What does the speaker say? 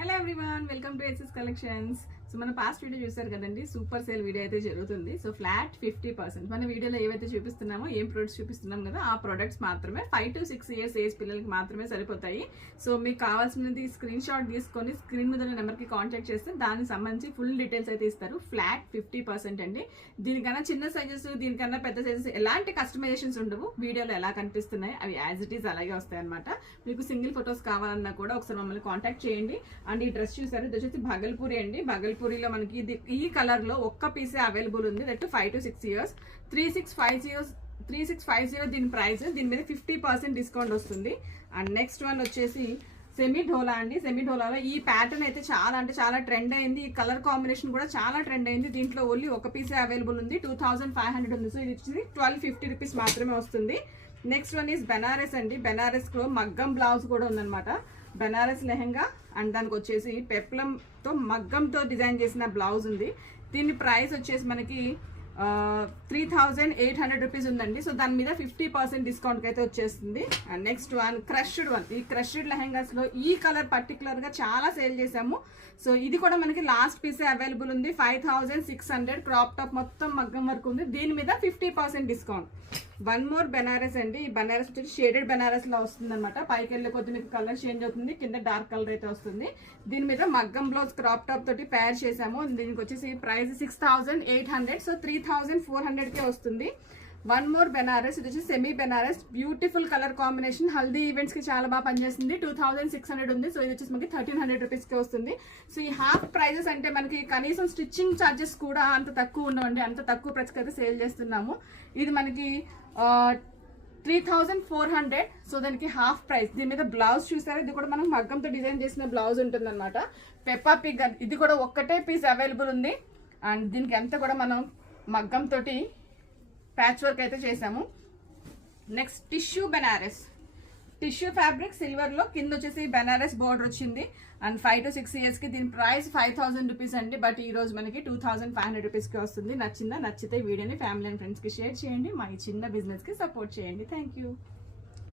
Hello everyone, welcome to SS collections. So మన past video చూసారు కదండి, సూపర్ సేల్ వీడియో అయితే జరుగుతుంది. So flat 50%. మన వీడియోలో ఏవైతే చూపిస్తున్నామో, ఏం ప్రొడక్ట్స్ చూపిస్తున్నాం కదా, ఆ ప్రొడక్ట్స్ మాత్రమే 5 to 6 years ఏజ్ పిల్లలకి మాత్రమే సరిపోతాయి. సో మీకు కావాల్సినది స్క్రీన్ షాట్ తీసుకొని స్క్రీన్ మీద నెంబర్కి కాంటాక్ట్ చేస్తే దానికి సంబంధించి ఫుల్ డీటెయిల్స్ అయితే ఇస్తారు. ఫ్లాట్ 50% అండి. దీనికన్నా చిన్న సైజెస్, దీనికన్నా పెద్ద సైజెస్ ఎలాంటి కస్టమైజేషన్స్ ఉండవు. వీడియోలో ఎలా కనిపిస్తున్నాయి అవి యాజ్ ఇట్ ఈస్ అలాగే వస్తాయి అనమాట. మీకు సింగిల్ ఫొటోస్ కావాలన్నా కూడా ఒకసారి మమ్మల్ని కాంటాక్ట్ చేయండి. అండ్ ఈ డ్రెస్ చూసారు, ఇది వచ్చేసి భగల్పూరి అండి. భగల్పూరిలో మనకి ఇది ఈ కలర్ లో ఒక్క పీసే అవైలబుల్ ఉంది. That 5 to 6 years. 3650 దీని ప్రైస్. దీని మీద 50% డిస్కౌంట్ వస్తుంది. అండ్ నెక్స్ట్ వన్ వచ్చేసి సెమీ ఢోలా అండి. సెమీ ఢోలాలో ఈ ప్యాటర్న్ అయితే చాలా అంటే చాలా ట్రెండ్ అయింది. ఈ కలర్ కాంబినేషన్ కూడా చాలా ట్రెండ్ అయింది. దీంట్లో ఓన్లీ ఒక పీసే అవైలబుల్ ఉంది. 2500 ఉంది. సో ఇది వచ్చేసి 1250 రూపీస్ మాత్రమే వస్తుంది. నెక్స్ట్ వన్ ఈస్ బెనారస్ అండి. బెనారస్ లో మగ్గం బ్లౌజ్ కూడా ఉందన్నమాట. బెనారస్ లెహంగా అండ్ దానికి వచ్చేసి పెప్లంతో మగ్గంతో డిజైన్ చేసిన బ్లౌజ్ ఉంది. దీని ప్రైస్ వచ్చేసి మనకి 3800 రూపీస్ ఉందండి. సో దాని మీద 50% డిస్కౌంట్కి అయితే వచ్చేస్తుంది. And next one crushed one. ఈ క్రష్డ్ లెహంగాస్ లో ఈ కలర్ పర్టికులర్ గా చాలా సేల్ చేసాము. సో ఇది కూడా మనకి లాస్ట్ పీసే అవైలబుల్ ఉంది. 5600 క్రాప్ టాప్ మొత్తం మగ్గం వరకు ఉంది. దీని మీద 50% డిస్కౌంట్. వన్ మోర్ బెనారస్ అండి. ఈ బెనారస్ వచ్చి షేడెడ్ బెనారస్ లో వస్తుంది అనమాట. పైకి వెళ్ళే కొద్ది మీకు కలర్ చేంజ్ అవుతుంది. కింద డార్క్ కలర్ అయితే వస్తుంది. దీని మీద మగ్గం బ్లౌజ్ క్రాప్ టాప్ తోటి పేర్ చేసాము. దీనికి వచ్చేసి ప్రైస్ 6800. సో 3400కే వస్తుంది. One more Banaras. ఇది వచ్చి semi Banaras. Beautiful colour combination. Haldi events కి చాలా బాగా పనిచేస్తుంది. 2600 ఉంది. సో ఇది వచ్చేసి మనకి 1300 రూపీస్కి వస్తుంది. సో ఈ హాఫ్ ప్రైజెస్ అంటే మనకి కనీసం స్టిచ్చింగ్ ఛార్జెస్ కూడా అంత తక్కువ ఉండవండి. అంత తక్కువ ప్రైస్కి అయితే సేల్ చేస్తున్నాము. ఇది మనకి 3400. సో దానికి హాఫ్ ప్రైస్. దీని మీద బ్లౌజ్ చూసారా, ఇది కూడా మనం మగ్గంతో డిజైన్ చేసిన బ్లౌజ్ ఉంటుంది అనమాట. Peppa Pig. ఇది కూడా ఒక్కటే పీస్ అవైలబుల్ ఉంది. అండ్ దీనికి అంతా కూడా మనం మగ్గం తోటి ప్యాచ్ వర్క్ అయితే చేసాము. Next tissue Banaras. Tissue fabric silver లో కింద వచ్చేసి బెనారస్ బోర్డర్ వచ్చింది. అండ్ 5 to 6 years కి దీని ప్రైస్ 5000 రూపీస్ అండి. బట్ ఈ రోజు మనకి 2500 రూపీస్కి వస్తుంది. నచ్చితే వీడియోని ఫ్యామిలీ అండ్ ఫ్రెండ్స్ కి షేర్ చేయండి. మా ఈ చిన్న బిజినెస్ కి సపోర్ట్ చేయండి. Thank you.